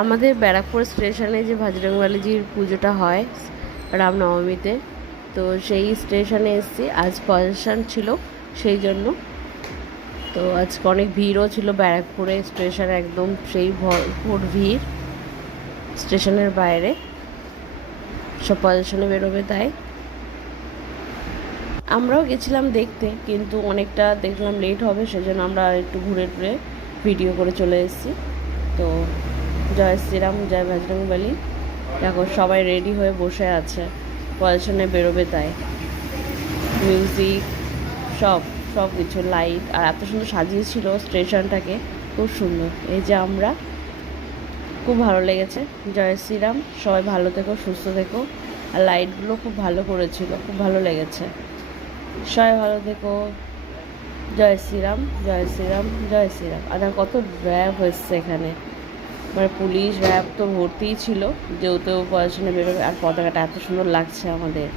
আমাদের ব্যারাকপুর স্টেশনে যে ভাজরংবালিজির পুজোটা হয় রামনবমীতে, তো সেই স্টেশনে এসেছি। আজ পজিশন ছিল সেই জন্য। তো আজকে অনেক ভিড়ও ছিল ব্যারাকপুরে স্টেশনে একদম সেই ভরপুর ভিড় স্টেশনের বাইরে। সব পজিশনে বেরোবে তাই। আমরাও গেছিলাম দেখতে, কিন্তু অনেকটা দেখলাম লেট হবে, সেজন্য আমরা একটু ঘুরে টুরে ভিডিও করে চলে এসেছি। তো জয় শ্রীরাম, জয় বজরংবলী। দেখো, সবাই রেডি হয়ে বসে আছে। পজিশনে বেরোবে তাই। মিউজিক সব সব কিছু লাইট আর এত সুন্দর সাজিয়েছিল স্টেশনটাকে। খুব সুন্দর। এই যে আমরা, খুব ভালো লেগেছে। জয় শ্রীরাম, সবাই ভালো থেকো, সুস্থ থেকো। আর লাইটগুলো খুব ভালো করেছিল, খুব ভালো লেগেছে। সবাই ভালো থেকো। জয় শ্রীরাম জয় শ্রীরাম জয় শ্রীরাম। আর কত র্যাব হয়েছে এখানে। মানে পুলিশ, র্যাব তো ভর্তিই ছিল, যেহেতু পড়াশোনা বেরোবে, আর পতাকাটা এত সুন্দর লাগছে আমাদের।